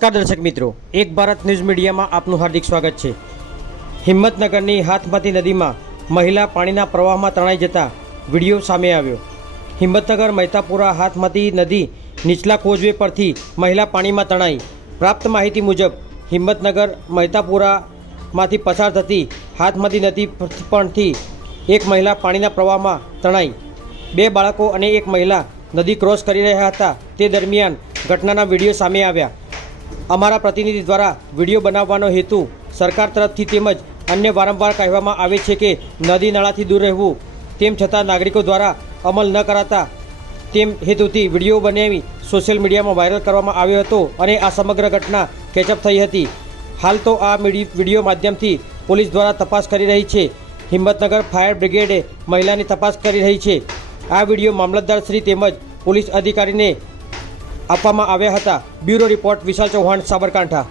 નમસ્કાર દર્શક મિત્રો, એક ભારત ન્યૂઝ મીડિયામાં આપનું હાર્દિક સ્વાગત છે। હિંમતનગરની હાથમતી નદીમાં મહિલા પાણીના પ્રવાહમાં તણાઈ જતા વિડીયો સામે આવ્યો। હિંમતનગર મહેતાપુરા હાથમતી નદી નીચલા કોઝવે પરથી મહિલા પાણીમાં તણાઈ। પ્રાપ્ત માહિતી મુજબ હિંમતનગર મહેતાપુરામાંથી પસાર થતી હાથમતી નદી પરથી એક મહિલા પાણીના પ્રવાહમાં તણાઈ। બે બાળકો અને એક મહિલા નદી ક્રોસ કરી રહ્યા હતા તે દરમિયાન ઘટનાના વિડીયો સામે આવ્યા। અમારા પ્રતિનિધિ દ્વારા વિડીયો બનાવવાનો હેતુ સરકાર તરફથી તેમજ અન્ય વારંવાર કહેવામાં આવે છે કે નદી નાળાથી દૂર રહેવું, તેમ છતાં નાગરિકો દ્વારા અમલ ન કરાતા તેમ હેતુથી વિડીયો બનાવી સોશિયલ મીડિયામાં વાયરલ કરવામાં આવ્યો હતો અને આ સમગ્ર ઘટના કેચઅપ થઈ હતી। હાલ તો આ વિડીયો માધ્યમથી પોલીસ દ્વારા તપાસ કરી રહી છે। હિંમતનગર ફાયર બ્રિગેડે મહિલાની તપાસ કરી રહી છે। આ વિડીયો મામલતદાર શ્રી તેમજ પોલીસ અધિકારીને આપવામાં આવ્યા હતા। બ્યુરો રિપોર્ટ વિશાલ ચૌહાણ, સાબરકાંઠા।